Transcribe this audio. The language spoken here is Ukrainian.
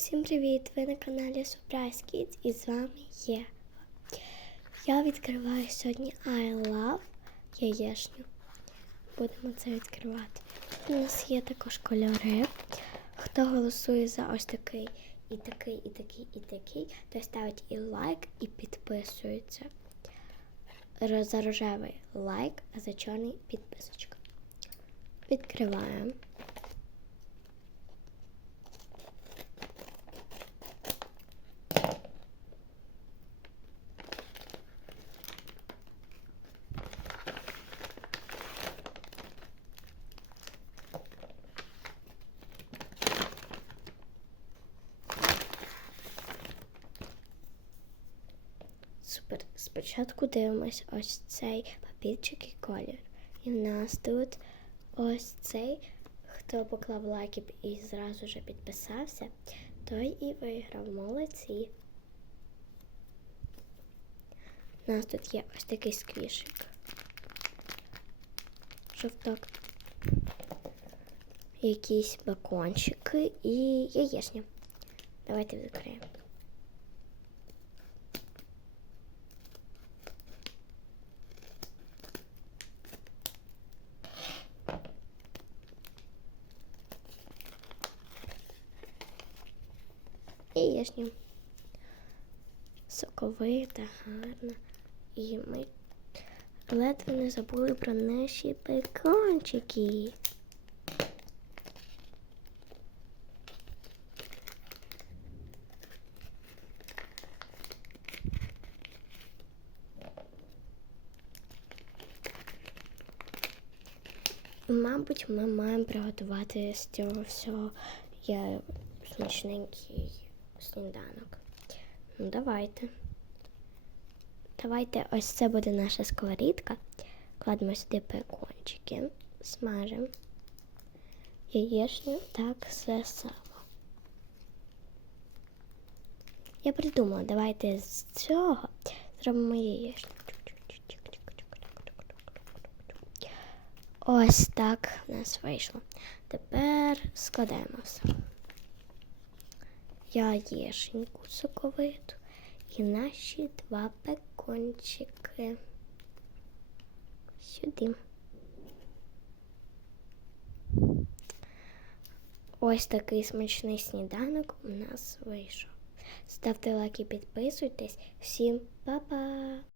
Всім привіт! Ви на каналі Surprise Kids і з вами Єва. Я відкриваю сьогодні I Love яєшню. Будемо це відкривати. У нас є також кольори. Хто голосує за ось такий, і такий, і такий, і такий, той ставить і лайк, і підписується. За рожевий лайк, а за чорний підписочка. Відкриваємо. Супер. Спочатку дивимось ось цей папірчик і колір. І в нас тут ось цей, хто поклав лайк і- зразу же підписався, той і виграв. Молодці. У нас тут є ось такий сквішик. Жовток. Якісь бакончики і яєчня. Давайте відкриємо. Яєчня. Соковита, гарна. І ми ледве не забули про наші пекончики. Мабуть, ми маємо приготувати з цього всього я смачненький сніданок. Ну, давайте. Давайте ось це буде наша сковорідка. Кладемо сюди пекончики, смажемо. Яєчню так все само. Я придумала, давайте з цього зробимо яєчню. Ось так в нас вийшло. Тепер складаємо все. Яєшеньку соковиту і наші два пекончики. Сюди. Ось такий смачний сніданок у нас вийшов. Ставте лайк і підписуйтесь. Всім па-па!